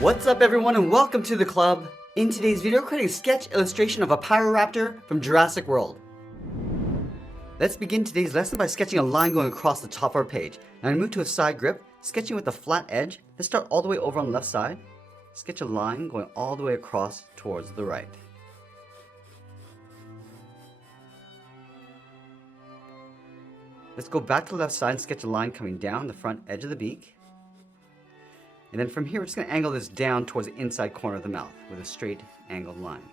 What's up everyone and welcome to the club. In today's video, we're creating a sketch illustration of a Pyroraptor from Jurassic World. Let's begin today's lesson by sketching a line going across the top of our page. Now I'm going to move to a side grip, sketching with a flat edge. Let's start all the way over on the left side. Sketch a line going all the way across towards the right. Let's go back to the left side and sketch a line coming down the front edge of the beak. And then from here, we're just going to angle this down towards the inside corner of the mouth with a straight angled line.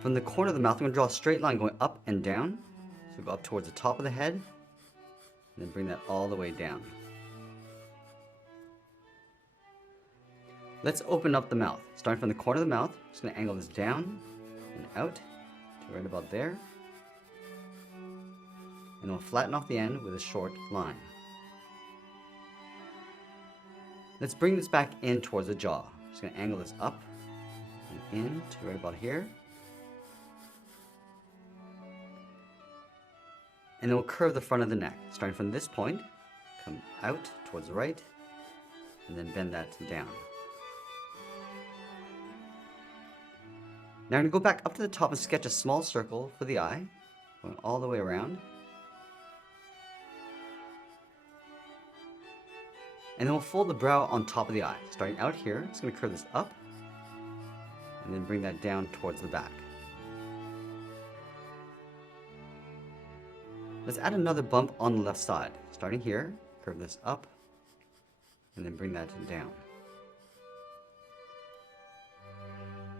From the corner of the mouth, I'm going to draw a straight line going up and down. So go up towards the top of the head, and then bring that all the way down. Let's open up the mouth. Starting from the corner of the mouth, I'm just going to angle this down and out to right about there. And we'll flatten off the end with a short line. Let's bring this back in towards the jaw. Just going to angle this up and in to right about here. And then we'll curve the front of the neck. Starting from this point, come out towards the right, and then bend that down. Now I'm going to go back up to the top and sketch a small circle for the eye, going all the way around. And then we'll fold the brow on top of the eye. Starting out here, just going to curve this up, and then bring that down towards the back. Let's add another bump on the left side. Starting here, curve this up, and then bring that down.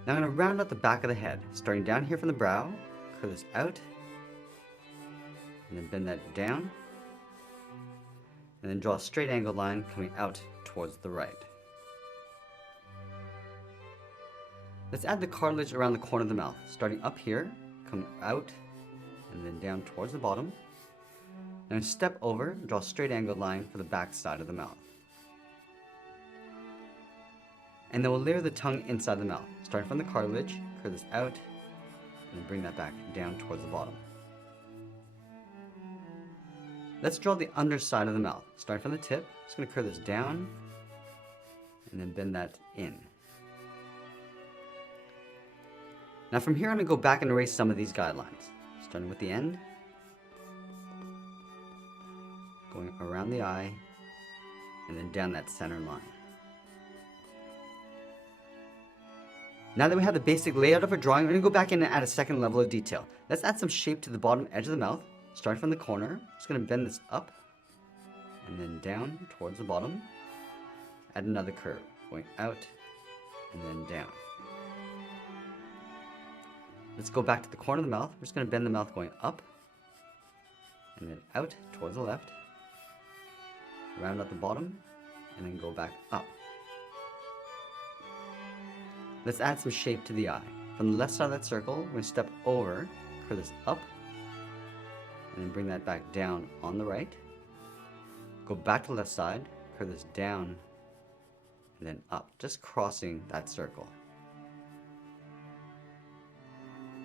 Now I'm going to round out the back of the head. Starting down here from the brow, curve this out, and then bend that down. And then draw a straight angled line coming out towards the right. Let's add the cartilage around the corner of the mouth. Starting up here, come out, and then down towards the bottom. Now step over, draw a straight angled line for the back side of the mouth. And then we'll layer the tongue inside the mouth. Starting from the cartilage, curve this out, and then bring that back down towards the bottom. Let's draw the underside of the mouth. Starting from the tip, just going to curve this down, and then bend that in. Now from here, I'm going to go back and erase some of these guidelines. Starting with the end, going around the eye, and then down that center line. Now that we have the basic layout of our drawing, we're going to go back in and add a second level of detail. Let's add some shape to the bottom edge of the mouth. Starting from the corner, just going to bend this up and then down towards the bottom. Add another curve, going out and then down. Let's go back to the corner of the mouth. We're just going to bend the mouth going up and then out towards the left. Round out the bottom and then go back up. Let's add some shape to the eye. From the left side of that circle, we're going to step over, curve this up, and then bring that back down on the right. Go back to the left side, curve this down, and then up, just crossing that circle.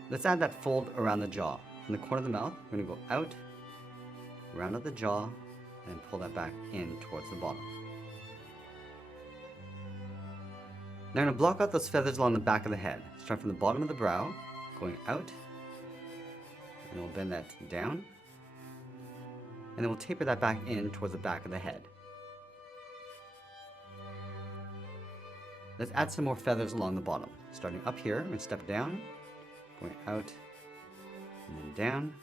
Let's add that fold around the jaw. From the corner of the mouth, we're going to go out, round out the jaw, and then pull that back in towards the bottom. Now I'm going to block out those feathers along the back of the head. Start from the bottom of the brow, going out, and we'll bend that down. And then we'll taper that back in towards the back of the head. Let's add some more feathers along the bottom. Starting up here, we're going to step down, going out, and then down.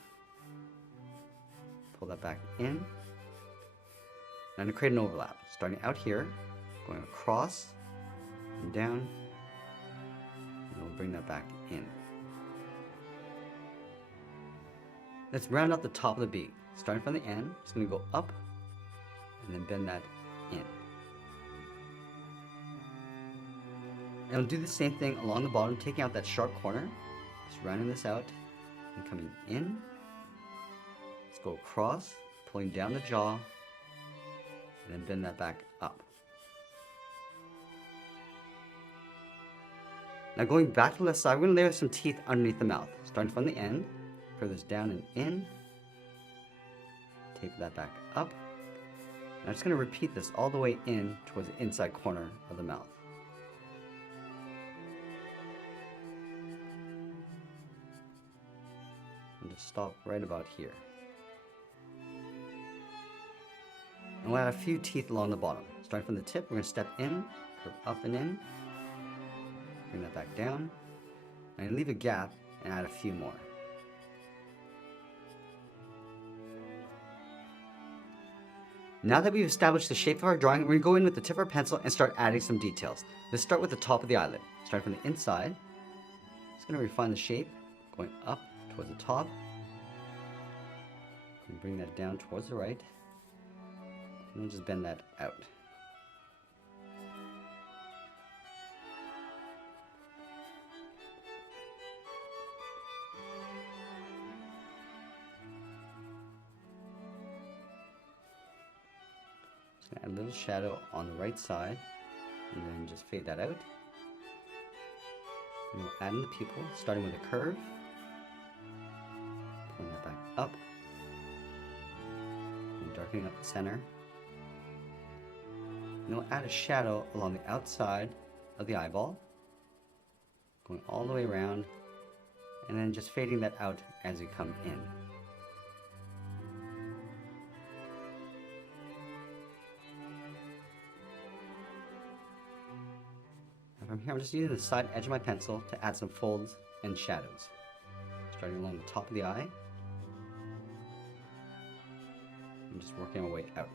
Pull that back in. Now I'm going to create an overlap. Starting out here, going across, and down, and we'll bring that back in. Let's round out the top of the beak. Starting from the end, just going to go up and then bend that in. And we'll do the same thing along the bottom, taking out that sharp corner, just rounding this out and coming in. Let's go across, pulling down the jaw, and then bend that back up. Now going back to the left side, we're going to layer some teeth underneath the mouth. Starting from the end, curve this down and in, taper that back up, I'm just going to repeat this all the way in towards the inside corner of the mouth. And just stop right about here. And we'll add a few teeth along the bottom. Starting from the tip, we're going to step in, curve up and in, bring that back down, and leave a gap and add a few more. Now that we've established the shape of our drawing, we're going to go in with the tip of our pencil and start adding some details. Let's start with the top of the eyelid. Starting from the inside, just going to refine the shape, going up towards the top, and bring that down towards the right, and we'll just bend that out. Add a little shadow on the right side, and then just fade that out. And we'll add in the pupil, starting with a curve, pulling that back up, and darkening up the center. And we'll add a shadow along the outside of the eyeball, going all the way around, and then just fading that out as we come in. From here, I'm just using the side edge of my pencil to add some folds and shadows. Starting along the top of the eye, and just working my way out.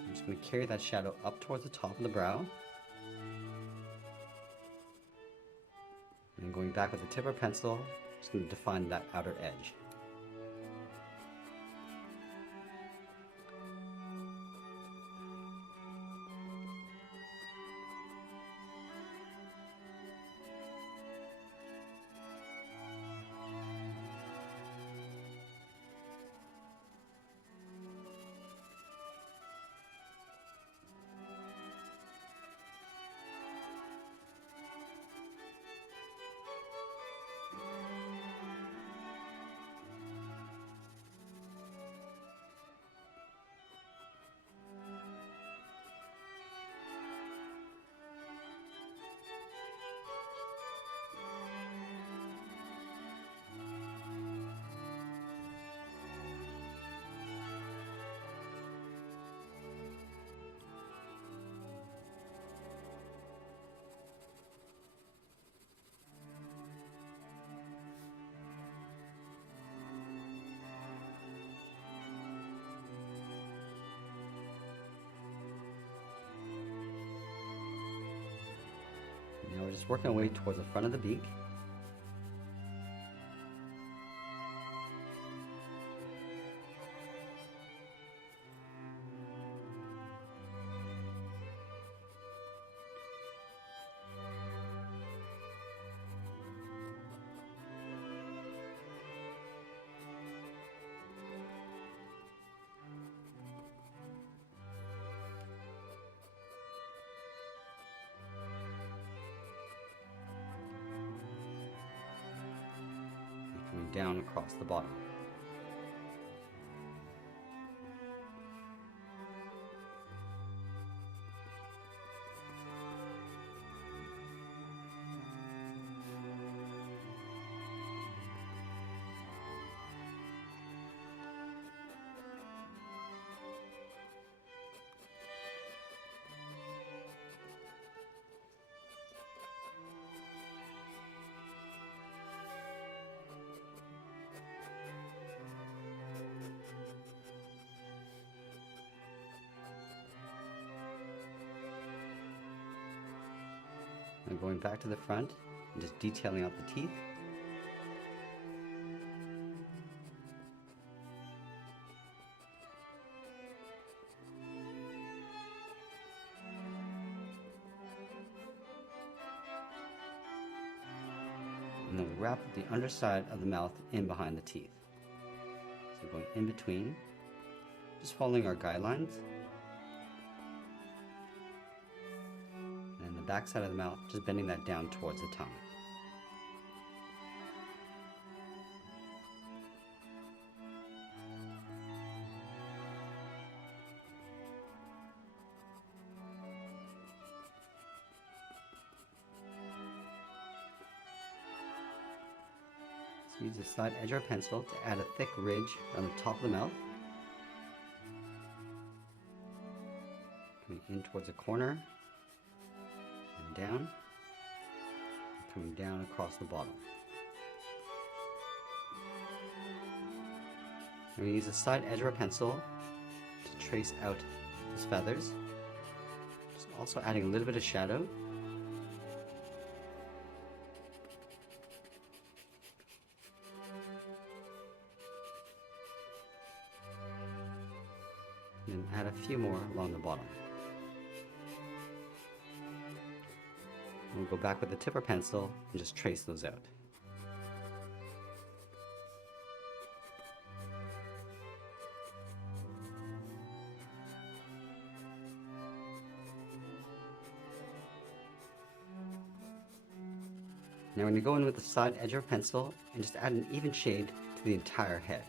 I'm just going to carry that shadow up towards the top of the brow. And then going back with the tip of our pencil, just going to define that outer edge. Now we're just working our way towards the front of the beak. Down across the bottom. And going back to the front and just detailing out the teeth. And then wrap the underside of the mouth in behind the teeth. So going in between, Just following our guidelines. And the back side of the mouth, just bending that down towards the tongue. Use the side edge of our pencil to add a thick ridge on the top of the mouth. Coming in towards the corner and down, and coming down across the bottom. And we use the side edge of our pencil to trace out his feathers. Just also adding a little bit of shadow. And then add a few more along the bottom. And we'll go back with the tip of our pencil and just trace those out. Now we're going to go in with the side edge of our pencil and just add an even shade to the entire head.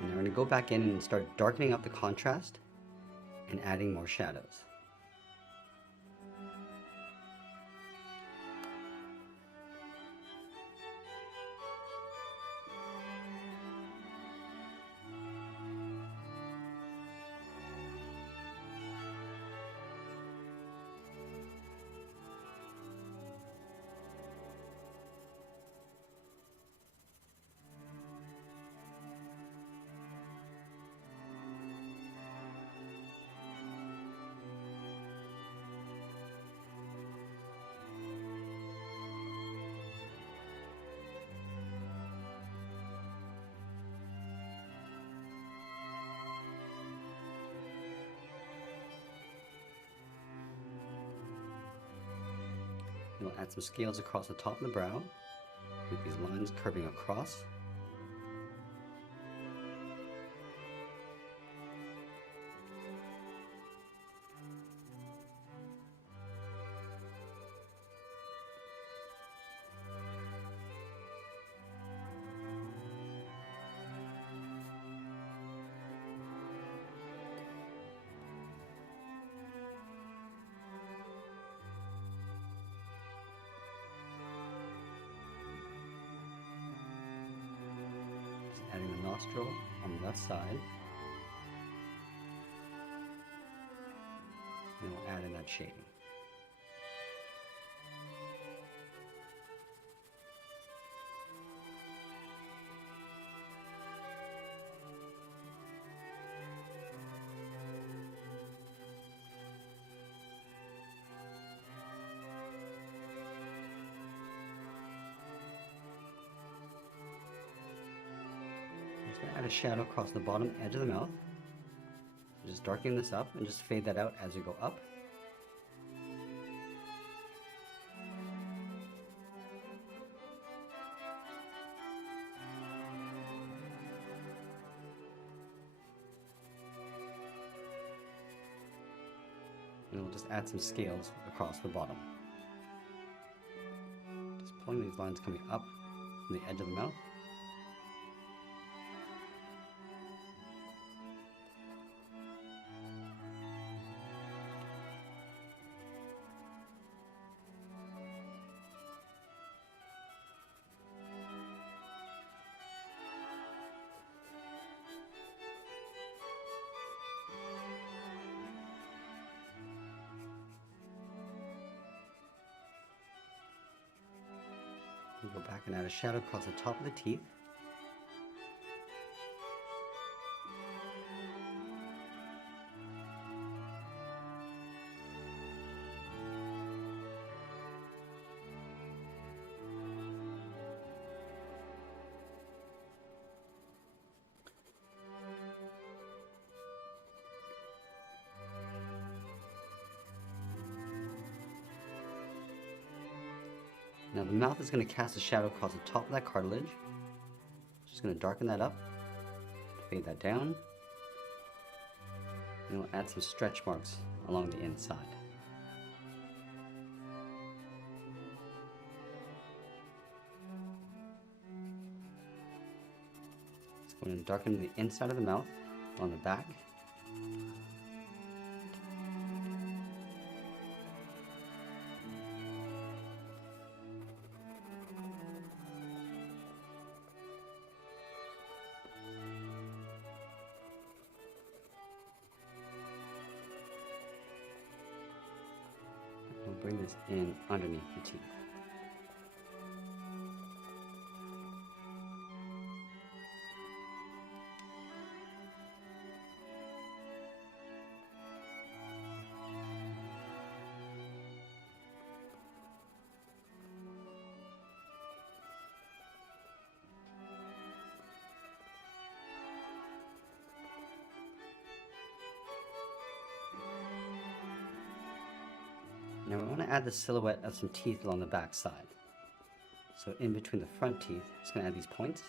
And now we're going to go back in and start darkening up the contrast and adding more shadows. We'll add some scales across the top of the brow with these lines curving across. Adding the nostril on the left side. And we'll add in that shading. Just going to add a shadow across the bottom edge of the mouth. Just darkening this up and just fade that out as we go up. And we'll just add some scales across the bottom. Just pulling these lines coming up from the edge of the mouth. We'll go back and add a shadow across the top of the teeth. Now the mouth is going to cast a shadow across the top of that cartilage. Just going to darken that up, fade that down, and we'll add some stretch marks along the inside. Let's go and darken the inside of the mouth on the back. We'll bring this in underneath the teeth. Now we want to add the silhouette of some teeth along the back side. So in between the front teeth, just going to add these points.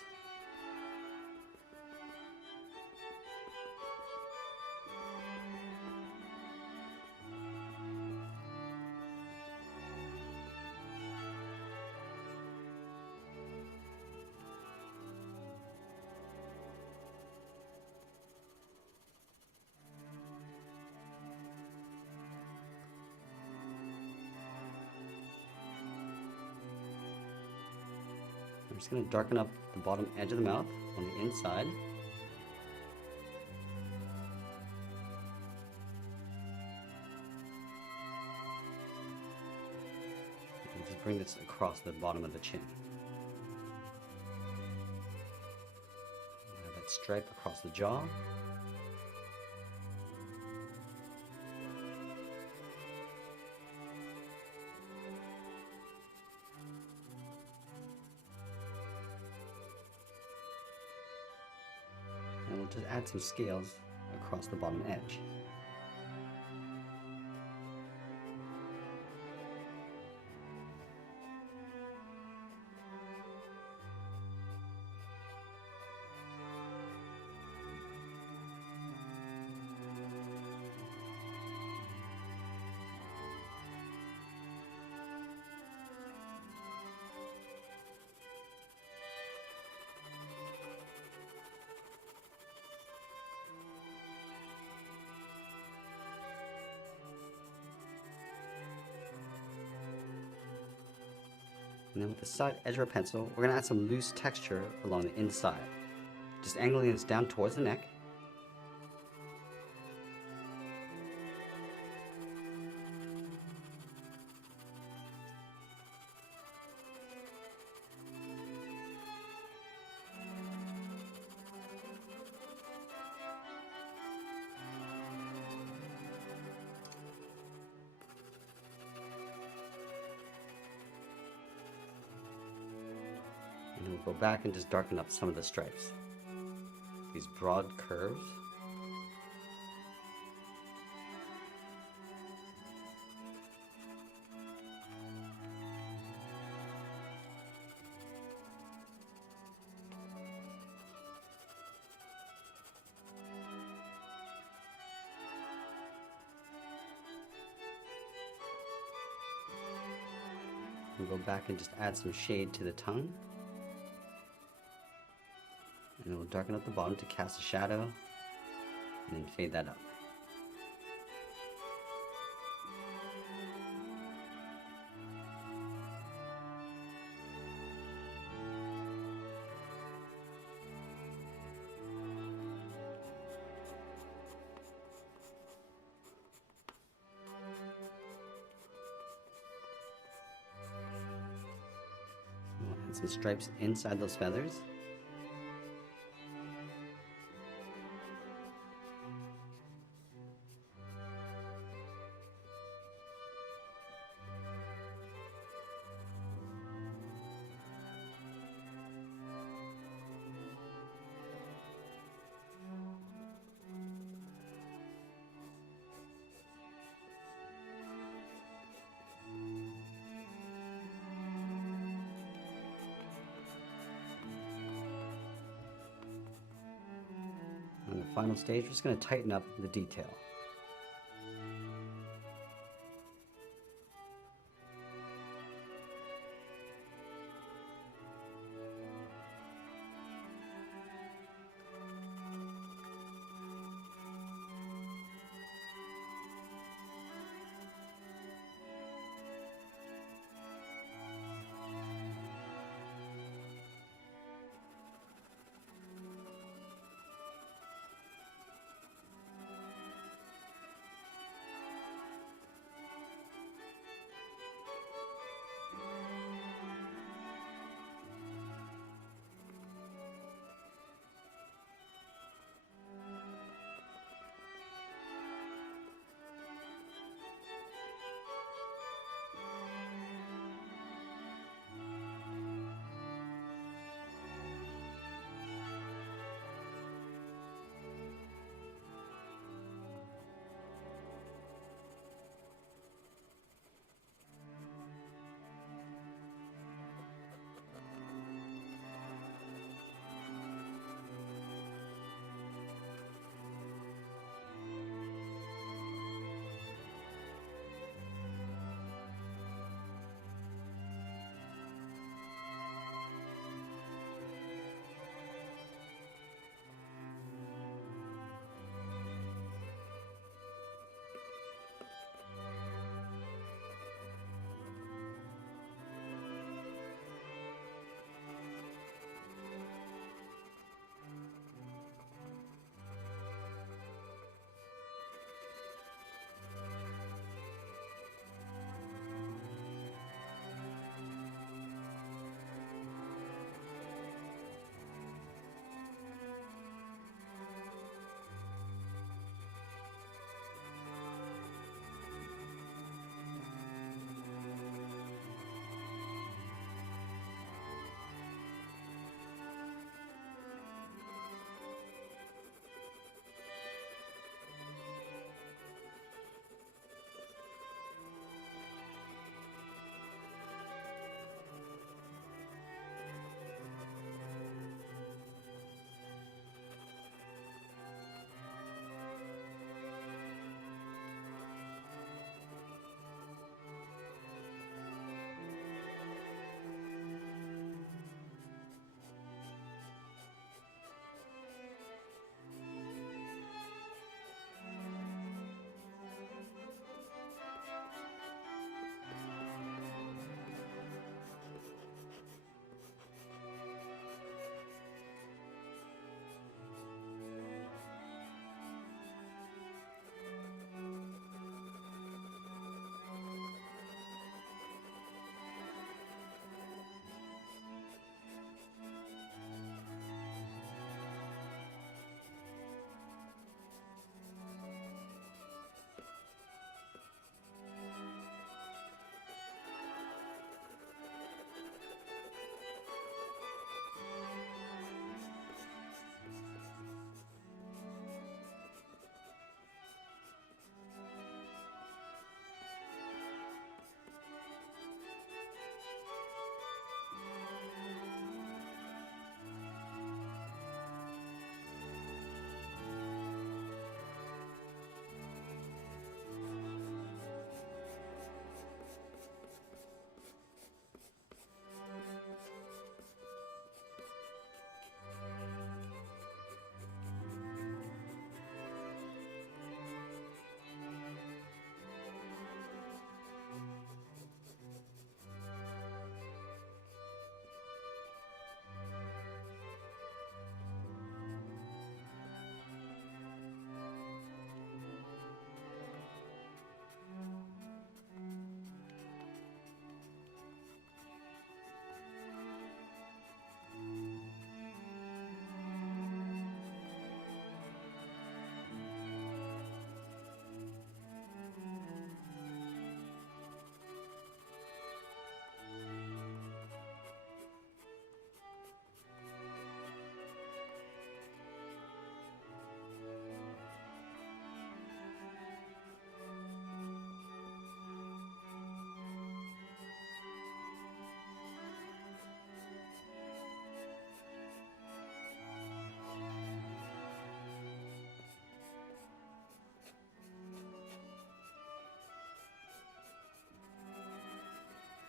I'm just going to darken up the bottom edge of the mouth on the inside. And just bring this across the bottom of the chin. Add that stripe across the jaw. And we'll just add some scales across the bottom edge. And then with the side edge of our pencil, we're going to add some loose texture along the inside. Just angling this down towards the neck. And we'll go back and just darken up some of the stripes. These broad curves. We'll go back and just add some shade to the tongue. And then we'll darken up the bottom to cast a shadow, and then fade that up. We'll add add some stripes inside those feathers. On the final stage, we're just going to tighten up the detail.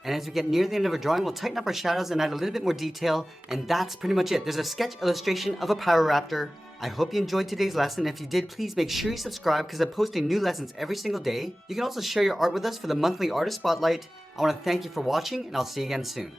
And as we get near the end of our drawing, we'll tighten up our shadows and add a little bit more detail, and that's pretty much it. There's a sketch illustration of a Pyroraptor. I hope you enjoyed today's lesson. If you did, please make sure you subscribe because I'm posting new lessons every single day. You can also share your art with us for the monthly artist spotlight. I want to thank you for watching, and I'll see you again soon.